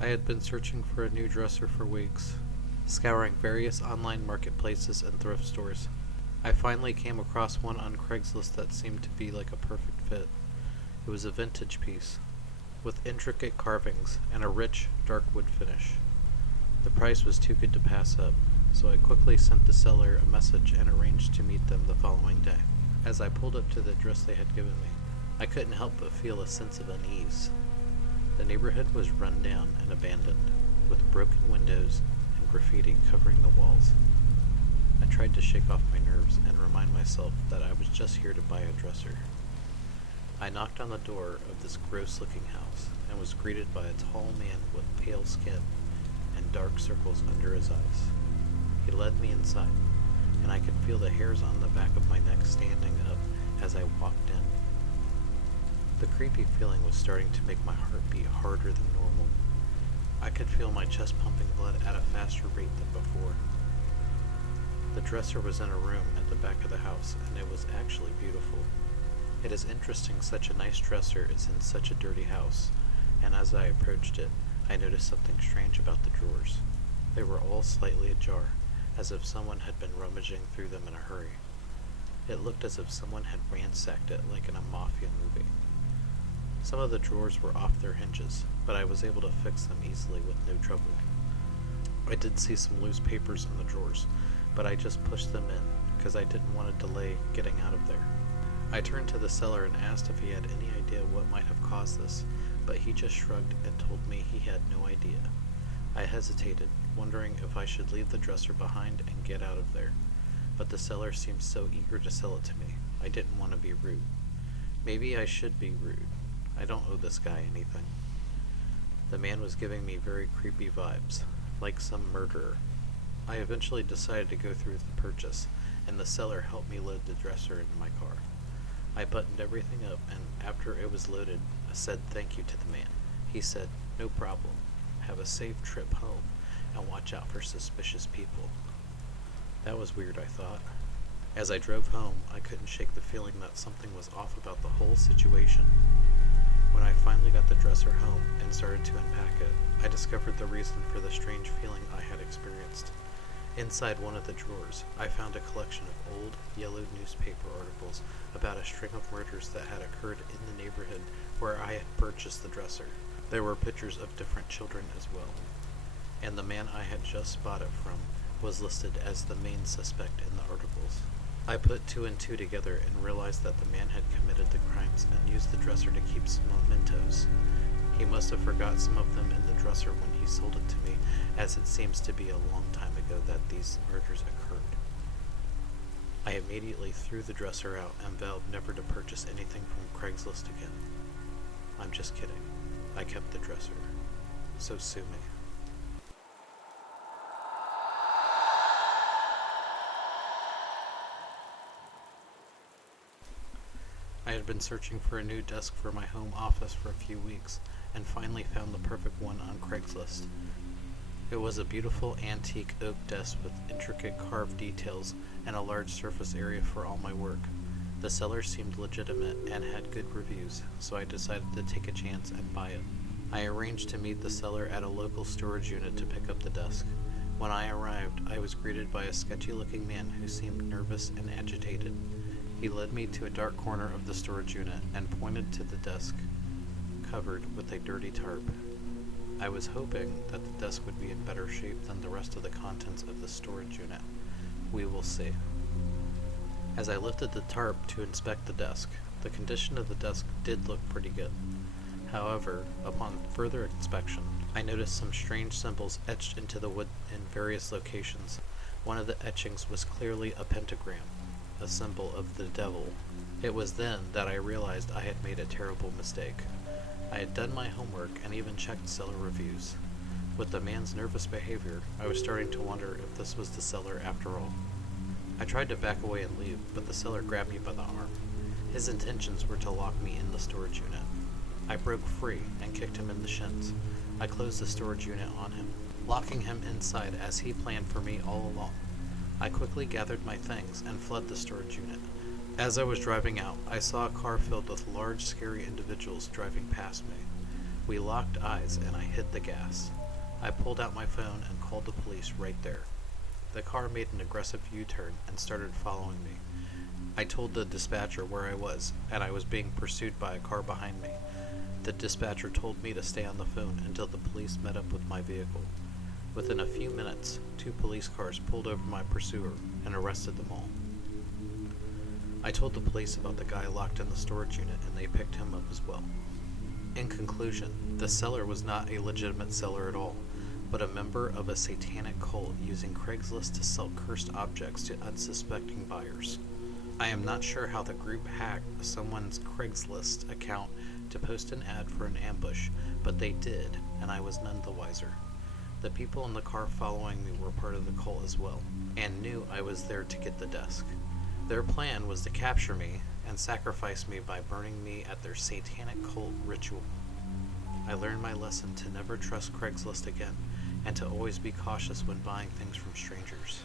I had been searching for a new dresser for weeks, scouring various online marketplaces and thrift stores. I finally came across one on Craigslist that seemed to be like a perfect fit. It was a vintage piece, with intricate carvings and a rich, dark wood finish. The price was too good to pass up, so I quickly sent the seller a message and arranged to meet them the following day. As I pulled up to the address they had given me, I couldn't help but feel a sense of unease. The neighborhood was run down and abandoned, with broken windows and graffiti covering the walls. I tried to shake off my nerves and remind myself that I was just here to buy a dresser. I knocked on the door of this gross-looking house and was greeted by a tall man with pale skin and dark circles under his eyes. He led me inside, and I could feel the hairs on the back of my neck standing up as I walked in. The creepy feeling was starting to make my heart beat harder than normal. I could feel my chest pumping blood at a faster rate than before. The dresser was in a room at the back of the house, and it was actually beautiful. It is interesting such a nice dresser is in such a dirty house, and as I approached it, I noticed something strange about the drawers. They were all slightly ajar, as if someone had been rummaging through them in a hurry. It looked as if someone had ransacked it like in a mafia movie. Some of the drawers were off their hinges, but I was able to fix them easily with no trouble. I did see some loose papers in the drawers, but I just pushed them in because I didn't want to delay getting out of there. I turned to the seller and asked if he had any idea what might have caused this, but he just shrugged and told me he had no idea. I hesitated, wondering if I should leave the dresser behind and get out of there, but the seller seemed so eager to sell it to me, I didn't want to be rude. Maybe I should be rude. I don't owe this guy anything. The man was giving me very creepy vibes, like some murderer. I eventually decided to go through with the purchase, and the seller helped me load the dresser into my car. I buttoned everything up, and after it was loaded, I said thank you to the man. He said, "No problem. Have a safe trip home, and watch out for suspicious people." That was weird, I thought. As I drove home, I couldn't shake the feeling that something was off about the whole situation. When I finally got the dresser home and started to unpack it, I discovered the reason for the strange feeling I had experienced. Inside one of the drawers, I found a collection of old, yellowed newspaper articles about a string of murders that had occurred in the neighborhood where I had purchased the dresser. There were pictures of different children as well, and the man I had just bought it from was listed as the main suspect in the articles. I put two and two together and realized that the man had committed the crimes and used the dresser to keep some mementos. He must have forgot some of them in the dresser when he sold it to me, as it seems to be a long time ago that these murders occurred. I immediately threw the dresser out and vowed never to purchase anything from Craigslist again. I'm just kidding. I kept the dresser. So sue me. I had been searching for a new desk for my home office for a few weeks, and finally found the perfect one on Craigslist. It was a beautiful antique oak desk with intricate carved details and a large surface area for all my work. The seller seemed legitimate and had good reviews, so I decided to take a chance and buy it. I arranged to meet the seller at a local storage unit to pick up the desk. When I arrived, I was greeted by a sketchy-looking man who seemed nervous and agitated. He led me to a dark corner of the storage unit and pointed to the desk, covered with a dirty tarp. I was hoping that the desk would be in better shape than the rest of the contents of the storage unit. We will see. As I lifted the tarp to inspect the desk, the condition of the desk did look pretty good. However, upon further inspection, I noticed some strange symbols etched into the wood in various locations. One of the etchings was clearly a pentagram, a symbol of the devil. It was then that I realized I had made a terrible mistake. I had done my homework and even checked seller reviews. With the man's nervous behavior, I was starting to wonder if this was the seller after all. I tried to back away and leave, but the seller grabbed me by the arm. His intentions were to lock me in the storage unit. I broke free and kicked him in the shins. I closed the storage unit on him, locking him inside as he planned for me all along. I quickly gathered my things and fled the storage unit. As I was driving out, I saw a car filled with large, scary individuals driving past me. We locked eyes and I hit the gas. I pulled out my phone and called the police right there. The car made an aggressive U-turn and started following me. I told the dispatcher where I was, and I was being pursued by a car behind me. The dispatcher told me to stay on the phone until the police met up with my vehicle. Within a few minutes, 2 police cars pulled over my pursuer and arrested them all. I told the police about the guy locked in the storage unit and they picked him up as well. In conclusion, the seller was not a legitimate seller at all, but a member of a satanic cult using Craigslist to sell cursed objects to unsuspecting buyers. I am not sure how the group hacked someone's Craigslist account to post an ad for an ambush, but they did, and I was none the wiser. The people in the car following me were part of the cult as well, and knew I was there to get the desk. Their plan was to capture me and sacrifice me by burning me at their satanic cult ritual. I learned my lesson to never trust Craigslist again, and to always be cautious when buying things from strangers.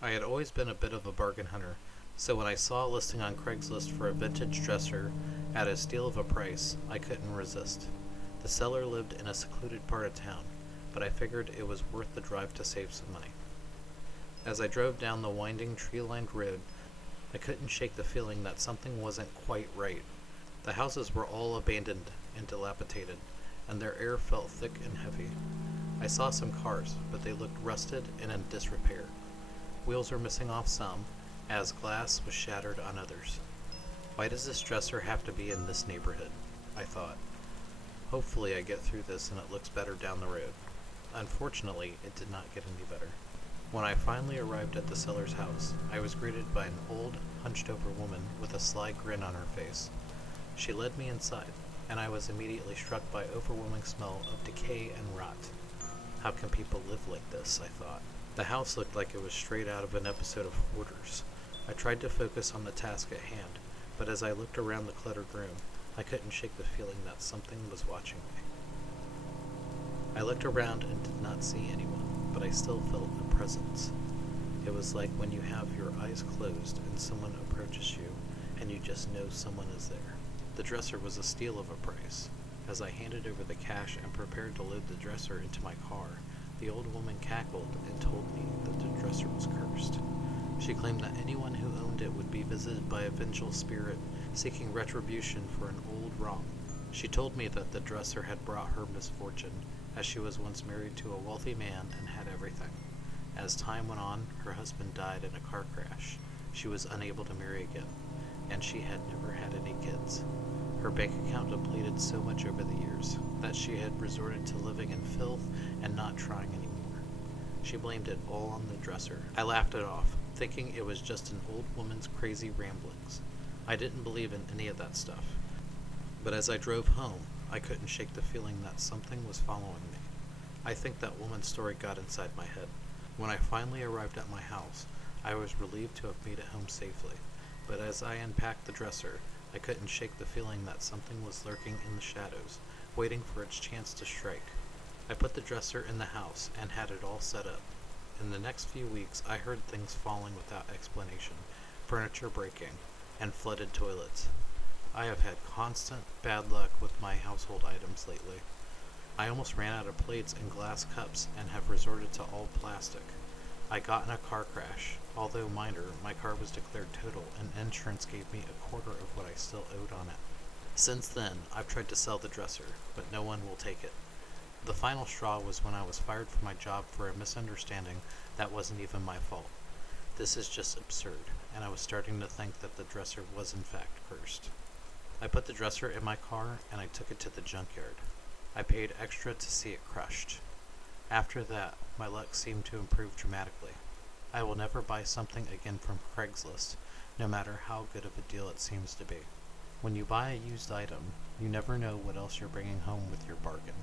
I had always been a bit of a bargain hunter, so when I saw a listing on Craigslist for a vintage dresser at a steal of a price, I couldn't resist. The seller lived in a secluded part of town, but I figured it was worth the drive to save some money. As I drove down the winding, tree-lined road, I couldn't shake the feeling that something wasn't quite right. The houses were all abandoned and dilapidated, and their air felt thick and heavy. I saw some cars, but they looked rusted and in disrepair. Wheels were missing off some, as glass was shattered on others. Why does this dresser have to be in this neighborhood? I thought. Hopefully I get through this and it looks better down the road. Unfortunately, it did not get any better. When I finally arrived at the seller's house, I was greeted by an old, hunched-over woman with a sly grin on her face. She led me inside, and I was immediately struck by overwhelming smell of decay and rot. How can people live like this, I thought. The house looked like it was straight out of an episode of Hoarders. I tried to focus on the task at hand, but as I looked around the cluttered room, I couldn't shake the feeling that something was watching me. I looked around and did not see anyone, but I still felt a presence. It was like when you have your eyes closed and someone approaches you, and you just know someone is there. The dresser was a steal of a price. As I handed over the cash and prepared to load the dresser into my car, the old woman cackled and told me that the dresser was cursed. She claimed that anyone who owned it would be visited by a vengeful spirit seeking retribution for an old wrong. She told me that the dresser had brought her misfortune, as she was once married to a wealthy man and had everything. As time went on, her husband died in a car crash. She was unable to marry again, and she had never had any kids. Her bank account depleted so much over the years that she had resorted to living in filth and not trying anymore. She blamed it all on the dresser. I laughed it off, thinking it was just an old woman's crazy ramblings. I didn't believe in any of that stuff. But as I drove home, I couldn't shake the feeling that something was following me. I think that woman's story got inside my head. When I finally arrived at my house, I was relieved to have made it home safely. But as I unpacked the dresser, I couldn't shake the feeling that something was lurking in the shadows, waiting for its chance to strike. I put the dresser in the house and had it all set up. In the next few weeks, I heard things falling without explanation, furniture breaking, and flooded toilets. I have had constant bad luck with my household items lately. I almost ran out of plates and glass cups and have resorted to all plastic. I got in a car crash. Although minor, my car was declared total and insurance gave me a quarter of what I still owed on it. Since then, I've tried to sell the dresser, but no one will take it. The final straw was when I was fired from my job for a misunderstanding that wasn't even my fault. This is just absurd, and I was starting to think that the dresser was in fact cursed. I put the dresser in my car and I took it to the junkyard. I paid extra to see it crushed. After that, my luck seemed to improve dramatically. I will never buy something again from Craigslist, no matter how good of a deal it seems to be. When you buy a used item, you never know what else you're bringing home with your bargain.